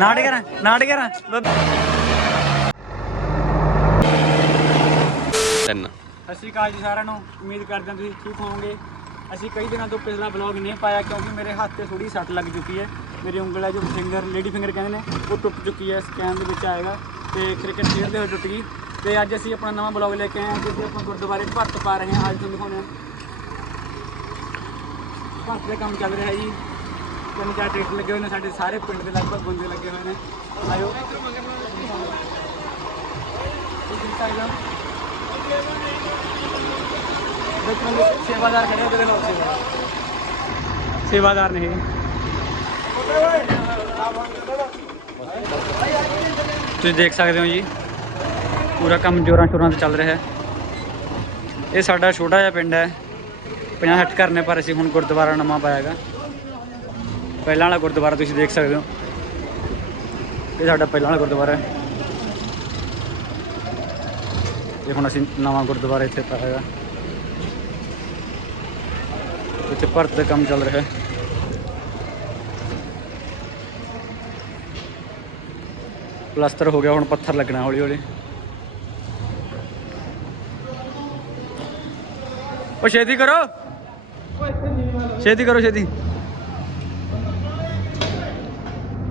ਨਾਟਕਰ ਨਾਟਕਰ ਤਿੰਨ ਸਤਿ ਸ਼੍ਰੀ ਅਕਾਲ ਜੀ ਸਾਰਿਆਂ ਨੂੰ ਉਮੀਦ ਕਰਦੇ ਹਾਂ ਤੁਸੀਂ ਠੀਕ ਹੋਵੋਗੇ ਅਸੀਂ ਕਈ ਦਿਨਾਂ ਤੋਂ ਪਿਛਲਾ ਵਲੌਗ ਨਹੀਂ ਪਾਇਆ ਕਿਉਂਕਿ ਮੇਰੇ ਹੱਥ ਤੇ ਥੋੜੀ ਸੱਟ ਲੱਗ ਚੁੱਕੀ ਹੈ ਮੇਰੀ ਉਂਗਲ ਹੈ ਜੋ ਫਿੰਗਰ ਲੇਡੀ ਫਿੰਗਰ ਕਹਿੰਦੇ ਨੇ ਉਹ ਟੁੱਟ ਚੁੱਕੀ ਹੈ ਸਕੈਨ ਦੇ ਵਿੱਚ ਆਏਗਾ ਤੇ ਕ੍ਰਿਕਟ ਖੇਡਦੇ ਹੋਏ ਟੁੱਟ ਗਈ ਤੇ ਅੱਜ ਅਸੀਂ ਆਪਣਾ ਨਵਾਂ ਵਲੌਗ ਲੈ ਕੇ ਆਏ ਹਾਂ ਜਿੱਥੇ ਆਪਾਂ ਗੁਰਦੁਆਰੇ ਭਰਤ ਪਾ ਰਹੇ ਹਾਂ ਅੱਜ ਤੁਹਾਨੂੰ ਦਿਖਾਉਂਦੇ ਹਾਂ ਭਰਤ ਦਾ ਕੰਮ ਚੱਲ ਰਿਹਾ ਜੀ ਤਿੰਨ ਚਾਰ ਟਰੈਕਟਰ ਲੱਗੇ ਹੋਏ ਨੇ? ਸਾਡੇ ਸਾਰੇ ਪਿੰਡ ਦੇ ਲਗਭਗ ਬੰਦੇ ਲੱਗੇ ਹੋਏ ਨੇ। ਆਇਓ। ਸੇਵਾਦਾਰ ਖੜੇ ਆ ਤੇਰੇ ਲੋਕ ਸੇਵਾਦਾਰ ਨੇ ਤੁਸੀਂ ਦੇਖ ਸਕਦੇ ਹੋ ਜੀ, ਪੂਰਾ ਕੰਮ ਜੋਰਾਂ ਸ਼ੋਰਾਂ ਤੇ ਚੱਲ ਰਿਹਾ ਹੈ। ਇਹ ਸਾਡਾ ਛੋਟਾ ਜਿਹਾ ਪਿੰਡ ਹੈ 50 ਘਰ ਨੇ ਪਰ ਅਸੀਂ ਹੁਣ ਗੁਰਦੁਆਰਾ ਨਵਾਂ ਪਾਇਆਗਾ ਪਹਿਲਾਂ ਵਾਲਾ ਗੁਰਦੁਆਰਾ ਤੁਸੀਂ ਦੇਖ ਸਕਦੇ ਹੋ। ਇਹ ਸਾਡਾ ਪਹਿਲਾਂ ਵਾਲਾ ਗੁਰਦੁਆਰਾ ਹੈ। ਤੇ ਹੁਣ ਅਸੀਂ ਨਵਾਂ ਗੁਰਦੁਆਰਾ ਇੱਥੇ ਪਾਇਆਗਾ ਇੱਥੇ ਭਰਤ ਦਾ ਕੰਮ ਚੱਲ ਰਿਹਾ ਹੈ। ਪਲਾਸਟਰ ਹੋ ਗਿਆ, ਹੁਣ ਪੱਥਰ ਲੱਗਣਾ ਹੌਲੀ ਹੌਲੀ ਉਹ ਛੇਤੀ ਕਰੋ। ਛੇਤੀ ਕਰੋ, ਛੇਤੀ।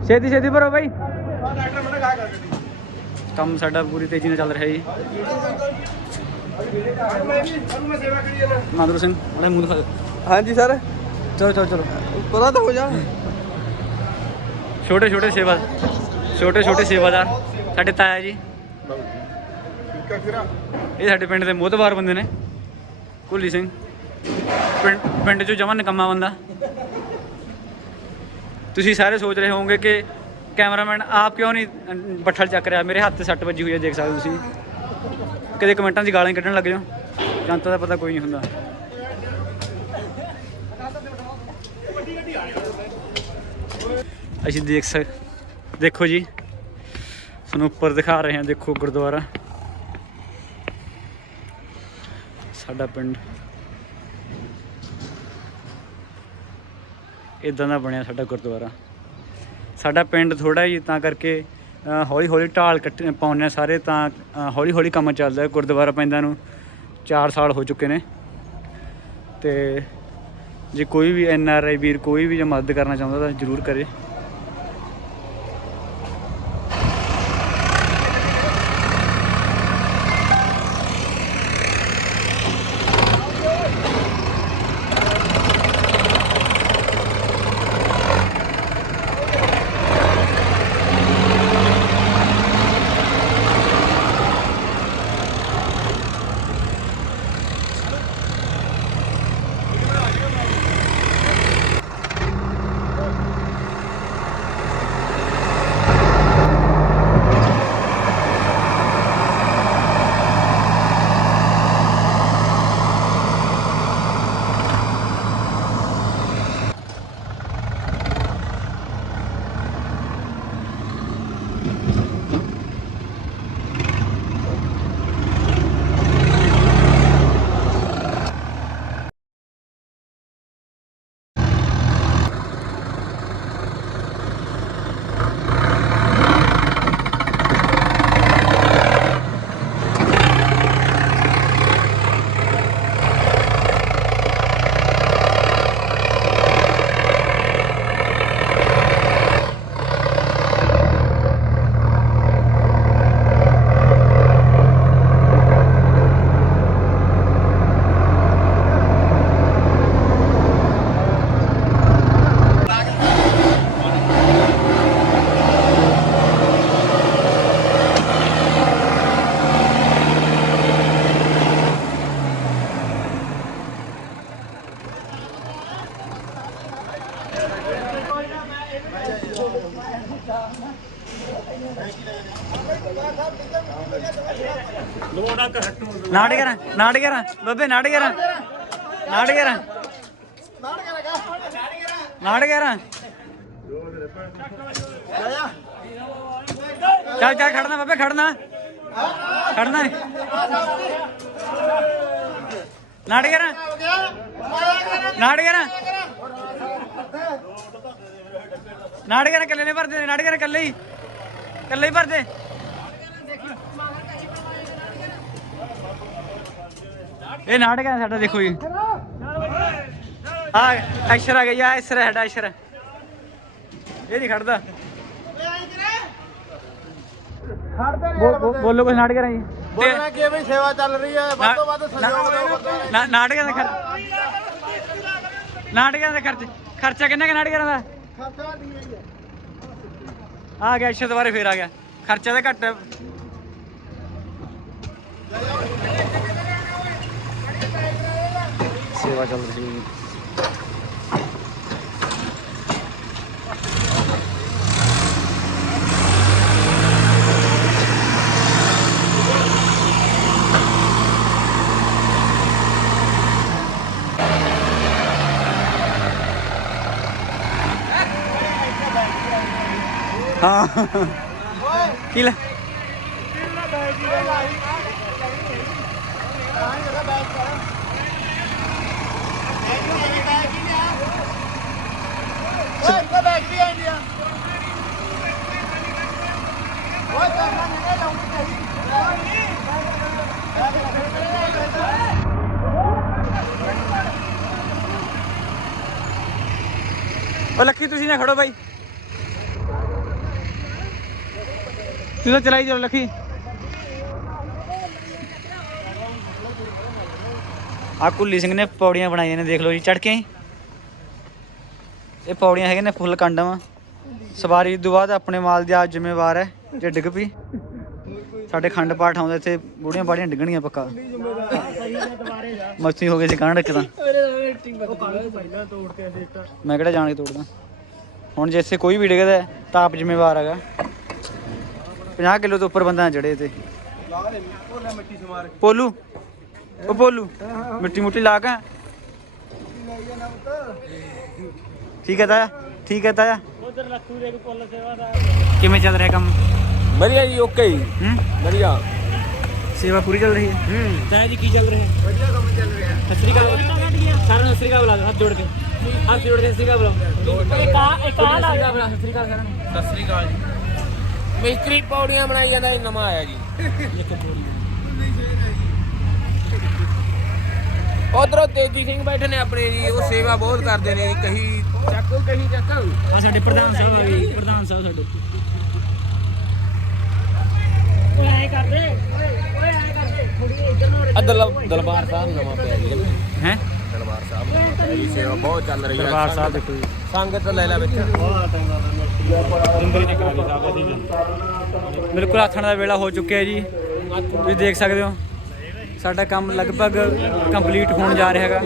ਛੇਤੀ ਛੇਤੀ ਭਰੋ ਬਾਈ। ਕੰਮ ਸਾਡਾ ਪੂਰੀ ਤੇਜ਼ੀ ਨਾਲ ਚੱਲ ਰਿਹਾ ਜੀ। ਮਾਦਰੂ ਸਿੰਘ ਉਹਨੇ ਮੂੰਹ ਦਿਖਾ। ਹਾਂਜੀ ਸਰ। ਚਲੋ ਚਲੋ ਚਲੋ। ਪਤਾ ਤਾਂ ਹੋ ਜਾ। ਛੋਟੇ ਛੋਟੇ ਸੇਵਾ ਛੋਟੇ ਛੋਟੇ ਸੇਵਾਦਾਰ। ਸਾਡੇ ਤਾਇਆ ਜੀ। ਇਹ ਸਾਡੇ ਪਿੰਡ ਦੇ ਮੋਹਤਬਾਰ ਬੰਦੇ ਨੇ। ਕੁੱਲੀ ਸਿੰਘ। ਪਿੰਡ ਪਿੰਡ ਚੋਂ ਜਮਾਂ ਨਿਕੰਮਾ ਬੰਦਾ। ਤੁਸੀਂ ਸਾਰੇ ਸੋਚ ਰਹੇ ਹੋਵੋਗੇ ਕਿ ਕੈਮਰਾਮੈਨ ਆਪ ਕਿਉਂ ਨਹੀਂ ਬੱਠਲ ਚੱਕ ਰਿਹਾ? ਮੇਰੇ ਹੱਥ ਤੇ ਸੱਟ ਵੱਜੀ ਹੋਈ ਹੈ ਦੇਖ ਸਕਦੇ ਹੋ ਤੁਸੀਂ। ਕਦੇ ਕਮੈਂਟਾਂ 'ਚ ਗਾਲਾਂ ਕੱਢਣ ਲੱਗ ਜਾਓ। ਜਨਤਾ ਦਾ ਪਤਾ ਕੋਈ ਨਹੀਂ ਹੁੰਦਾ। ਅਸੀਂ ਦੇਖ ਸਕ, ਦੇਖੋ ਜੀ। ਤੁਹਾਨੂੰ ਉੱਪਰ ਦਿਖਾ ਰਹੇ ਹਾਂ, ਦੇਖੋ ਗੁਰਦੁਆਰਾ। ਸਾਡਾ ਪਿੰਡ ਇਦਾਂ ਦਾ ਬਣਿਆ ਸਾਡਾ ਗੁਰਦੁਆਰਾ। ਸਾਡਾ ਪਿੰਡ ਥੋੜਾ ਜੀ ਤਾਂ ਕਰਕੇ ਹੌਲੀ ਹੌਲੀ ਢਾਲ ਕੱਟ, ਪਾਉਂਦੇ ਹਾਂ ਸਾਰੇ ਤਾਂ ਹੌਲੀ ਹੌਲੀ ਕੰਮ ਚੱਲਦਾ ਗੁਰਦੁਆਰਾ ਪੈਂਦਾ ਨੂੰ। 4 ਸਾਲ ਹੋ ਚੁੱਕੇ ਨੇ। ਤੇ ਜੇ ਕੋਈ ਵੀ ਐਨ ਆਰ ਆਈ ਵੀਰ ਕੋਈ ਵੀ ਜੇ ਮਦਦ ਕਰਨਾ ਚਾਹੁੰਦਾ ਤਾਂ ਜ਼ਰੂਰ ਕਰੇ। ਨਾਟਕਰ ਨਾਟਕਰ ਬੱਬੇ ਨਾਟਕਰ ਨਾਟਕਰ ਨਾਟਕਰ ਚੱਲ ਚੱਲ ਖੜਨਾ ਬੱਬੇ ਖੜਨਾ ਖੜਨਾ ਨਾਟਕਰ ਨਾਟਕਰ ਨਾਟਕਾਂ ਇਕੱਲੇ ਭਰਦੇ ਨੇ ਨਾਟਕਾਂ ਹੀ ਇਕੱਲੇ ਹੀ ਭਰਦੇ ਇਹ ਨਾਟਕਾਂ ਸਾਡਾ ਦੇਖੋ ਜੀ। ਆ ਐਸ਼ਰ ਆ ਗਿਆ ਐਸ਼ਰ ਹੈ ਸਾਡਾ ਐਸ਼ਰ। ਇਹ ਨਹੀਂ ਖੜਦਾ। ਬੋਲੋ ਕੁਝ ਨਾਟਕ ਕਰਾਂ ਜੀ ਬੋਲਣਾ ਕੀ ਹੈ ਬਈ ਸੇਵਾ ਚੱਲ ਰਹੀ ਹੈ ਵੱਧ ਤੋਂ ਵੱਧ ਸਹਿਯੋਗ ਦਿਓ ਨਾਟਕਾਂ ਦਾ ਖਰਚ ਨਾਟਕਾਂ ਦਾ ਖਰਚ ਖਰਚਾ ਕਿੰਨਾ ਕਿ ਨਾਟਕਾਂ ਦਾ? ਖਰਚਾ ਦੀ ਹੈ ਆ ਗਿਆ ਅੱਛਾ ਦੁਬਾਰੇ ਫੇਰ ਆ ਗਿਆ। ਖਰਚਾ ਤਾਂ ਘੱਟ ਹੈ ਸੇਵਾ ਚੱਲ ਰਹੀ ਹੈ ਹਾਂ ਕੀ ਲੈ ਓਏ ਇੱਥੇ ਬੈਠ ਵੀ ਆਈ ਇੰਡੀਆ ਓਏ ਕਰਨਾ ਨਹੀਂ ਲਾਉਂਦੀ ਚਾਹੀਦੀ ਉਹ ਲੱਕੀ ਤੁਸੀਂ ਨਾ ਖੜੋ ਬਾਈ। ਤੂੰ ਚਲਾਈ ਚਲੋ ਲੱਕੀ। ਆ ਕੁੱਲੀ ਸਿੰਘ ਨੇ ਪੌੜੀਆਂ ਬਣਾਈਆਂ ਨੇ, ਦੇਖ ਲਓ ਜੀ ਚੜ ਕੇ ਇਹ ਪੌੜੀਆਂ ਹੈਗੇ ਨੇ ਫੁੱਲ ਕੰਡਮ ਸਵਾਰੀ ਤੋਂ ਬਾਅਦ ਆਪਣੇ ਮਾਲ ਦੀ ਆਪ ਜ਼ਿੰਮੇਵਾਰ ਹੈ, ਜੇ ਡਿੱਗ ਪਈ। ਸਾਡੇ ਖੰਡ ਪਾਠ ਆਉਂਦੇ ਇੱਥੇ, ਬੁੜੀਆਂ ਬਾੜੀਆਂ ਡਿੱਗਣਗੀਆਂ ਪੱਕਾ। ਮਸਤੀ ਹੋ ਗਈ ਸੀ ਕਾਂਡ ਇੱਕ ਤਾਂ। ਮੈਂ ਕਿਹੜਾ ਜਾਣ ਕੇ ਤੋੜਦਾ? ਹੁਣ ਜੇ ਇੱਥੇ ਕੋਈ ਵੀ ਡਿੱਗਦਾ ਤਾਂ ਆਪ ਜ਼ਿੰਮੇਵਾਰ ਹੈਗਾ। 50 ਕਿਲੋ ਤੋਂ ਉੱਪਰ ਬੰਦਾ ਚੜੇ ਤੇ। ਪੋਲੂ ਉਹ ਪੋਲੂ ਮਿੱਟੀ ਮੁੱਟੀ ਲਾ ਕੇ। ਠੀਕ ਹੈ ਤਾਇਆ ਠੀਕ ਹੈ ਤਾਇਆ। ਉਧਰ ਲੱਖੂ ਦੇ ਪੁੱਲ ਸੇਵਾ ਦਾ ਕਿਵੇਂ ਚੱਲ ਰਿਹਾ ਕੰਮ? ਵਧੀਆ ਜੀ ਓਕੇ ਜੀ। ਹੂੰ? ਵਧੀਆ। ਸੇਵਾ ਪੂਰੀ ਚੱਲ ਰਹੀ ਹੈ? ਹੂੰ। ਤਾਇਆ ਜੀ ਕੀ ਚੱਲ ਰਿਹਾ? ਵਧੀਆ ਕੰਮ ਚੱਲ ਰਿਹਾ। ਸਤਿ ਸ੍ਰੀ ਅਕਾਲ। ਸਾਰਿਆਂ ਨੂੰ ਸਤਿ ਸ੍ਰੀ ਅਕਾਲ ਬੁਲਾ ਹੱਥ ਜੋੜ ਕੇ। ਹੱਥ ਜੋੜ ਕੇ ਸਤਿ ਸ੍ਰੀ ਅਕਾਲ ਬੁਲਾਓ। ਇੱਕ ਆ ਇੱਕ ਆ ਲਾ ਸਤਿ ਸ੍ਰੀ ਅਕਾਲ ਸਾਰਿਆਂ ਨੂੰ। ਸਤਿ ਸ੍ਰੀ ਅਕਾਲ ਜੀ। ਮਿਸਤਰੀ ਪੌੜੀਆਂ ਬਣਾਈ ਜਾਂਦਾ ਇਹ ਨਵਾਂ ਆਇਆ ਜੀ। ਉਧਰੋਂ ਤੇਜੀ ਸਿੰਘ ਬੈਠੇ ਨੇ ਆਪਣੇ ਜੀ ਉਹ ਸੇਵਾ ਬਹੁਤ ਕਰਦੇ ਨੇ ਜੀ ਕਹੀ ਚੱਕੋ ਕਹੀ ਚੱਕੋ। ਆ ਸਾਡੇ ਪ੍ਰਧਾਨ ਸਾਹਿਬ ਆ ਗਏ ਪ੍ਰਧਾਨ ਸਾਹਿਬ ਸਾਡੇ। ਆ ਦਲ- ਦਲਬਾਰ ਸਾਹਿਬ ਨਵਾਂ ਪਿਆ ਜੀ। ਹੈ? ਦਲਬਾਰ ਸਾਹਿਬ ਨਵਾਂ ਪਿਆ ਜੀ ਸੇਵਾ ਬਹੁਤ ਚੱਲ ਰਹੀ ਹੈ ਦਰਬਾਰ ਸਾਹਿਬ ਦੇਖੋ ਜੀ। ਸੰਗਤ ਲੈ ਲੈ ਵਿੱਚ। ਬਿਲਕੁਲ ਆਥਣ ਦਾ ਵੇਲਾ ਹੋ ਚੁੱਕਿਆ ਜੀ। ਤੁਸੀਂ ਦੇਖ ਸਕਦੇ ਹੋ। ਸਾਡਾ ਕੰਮ ਲਗਭਗ ਕੰਪਲੀਟ ਹੋਣ ਜਾ ਰਿਹਾ ਹੈਗਾ।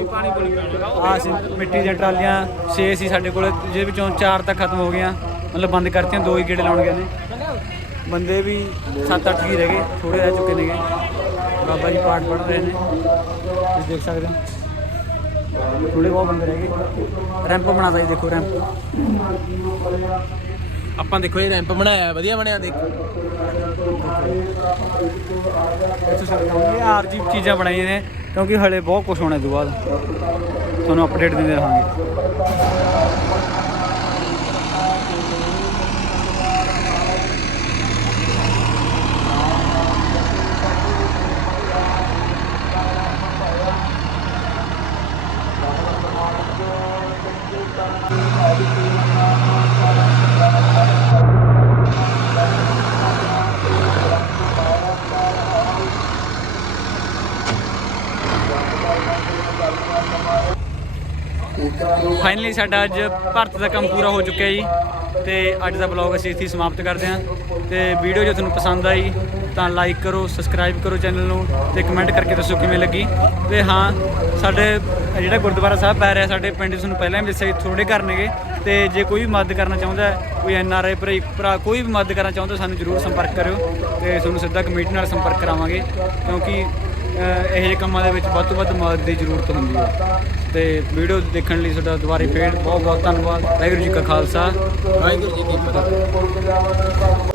ਆ ਸੀ ਮਿੱਟੀ ਦੀਆਂ ਟਰਾਲੀਆਂ 6 ਸੀ ਸਾਡੇ ਕੋਲ, ਜਿਹਦੇ ਵਿੱਚੋਂ 4 ਤਾਂ ਖਤਮ ਹੋ ਗਈਆਂ। ਮਤਲਬ ਬੰਦ ਕਰਤੀਆਂ, ਦੋ ਹੀ ਗੇੜੇ ਲਾਉਣ ਗਏ ਨੇ ਬੰਦੇ ਵੀ 7-8 ਹੀ ਰਹਿ ਗਏ ਥੋੜੇ ਰਹਿ ਚੁੱਕੇ ਨੇਗੇ। ਬਾਬਾ ਜੀ ਪਾਠ ਪੜ੍ਹ ਰਹੇ ਨੇ। ਤੁਸੀਂ ਦੇਖ ਸਕਦੇ ਹੋ। ਥੋੜੇ ਬਹੁਤ ਬੰਦੇ ਰਹਿ ਗਏ। ਰੈਂਪ ਬਣਾਦਾ ਜੀ, ਦੇਖੋ ਰੈਂਪ। ਆਪਾਂ ਦੇਖੋ ਇਹ ਰੈਂਪ ਬਣਾਇਆ, ਵਧੀਆ ਬਣਿਆ, ਦੇਖੋ। ਇਹ ਆਰਜੀ ਚੀਜ਼ਾਂ ਬਣਾਈਆਂ ਨੇ, ਕਿਉਂਕਿ ਹਲੇ ਬਹੁਤ ਕੁਝ ਹੋਣਾ ਇਹ ਤੋਂ ਬਾਅਦ। ਤੁਹਾਨੂੰ ਅਪਡੇਟ ਦਿੰਦੇ ਰਹਾਂਗੇ। ਫਾਈਨਲੀ ਸਾਡਾ ਅੱਜ ਭਾਰਤ ਦਾ ਕੰਮ ਪੂਰਾ ਹੋ ਚੁੱਕਿਆ ਜੀ ਤੇ ਅੱਜ ਦਾ ਬਲੌਗ ਅਸੀਂ ਇੱਥੇ ਸਮਾਪਤ ਕਰਦੇ ਹਾਂ ਤੇ ਵੀਡੀਓ ਜੇ ਤੁਹਾਨੂੰ ਪਸੰਦ ਆਈ ਤਾਂ ਲਾਈਕ ਕਰੋ ਸਬਸਕ੍ਰਾਈਬ ਕਰੋ ਚੈਨਲ ਨੂੰ ਤੇ ਕਮੈਂਟ ਕਰਕੇ ਦੱਸੋ ਕਿਵੇਂ ਲੱਗੀ। ਤੇ ਹਾਂ, ਸਾਡੇ ਜਿਹੜਾ ਗੁਰਦੁਆਰਾ ਸਾਹਿਬ ਪੈ ਰਿਹਾ, ਸਾਡੇ ਪਿੰਡ 'ਚ ਤੁਹਾਨੂੰ ਪਹਿਲਾਂ ਵੀ ਦੱਸਿਆ ਥੋੜੇ ਘਰ ਨੇਗੇ ਤੇ ਜੇ ਕੋਈ ਵੀ ਮਦਦ ਕਰਨਾ ਚਾਹੁੰਦਾ ਕੋਈ ਐਨ ਆਰ ਆਈ ਭਰਾ ਭਰਾ ਕੋਈ ਵੀ ਮਦਦ ਕਰਨਾ ਚਾਹੁੰਦਾ, ਸਾਨੂੰ ਜਰੂਰ ਸੰਪਰਕ ਕਰਿਓ ਤੇ ਤੁਹਾਨੂੰ ਸਿੱਧਾ ਕਮੇਟੀ ਨਾਲ ਸੰਪਰਕ ਕਰਾਵਾਂਗੇ ਕਿਉਂਕਿ ਇਹੋ ਜਿਹੇ ਕੰਮਾਂ ਦੇ ਵਿੱਚ ਵੱਧ ਤੋਂ ਵੱਧ ਮਦਦ ਦੀ ਜ਼ਰੂਰਤ ਹੁੰਦੀ ਹੈ। ਤੇ ਵੀਡੀਓ ਦੇਖਣ ਲਈ ਤੁਹਾਡਾ ਦੁਬਾਰੇ ਫੇਰ ਬਹੁਤ ਬਹੁਤ ਧੰਨਵਾਦ। ਵਾਹਿਗੁਰੂ ਜੀ ਕਾ ਖਾਲਸਾ। ਵਾਹਿਗੁਰੂ ਜੀ ਕੀ ਫਤਿਹ।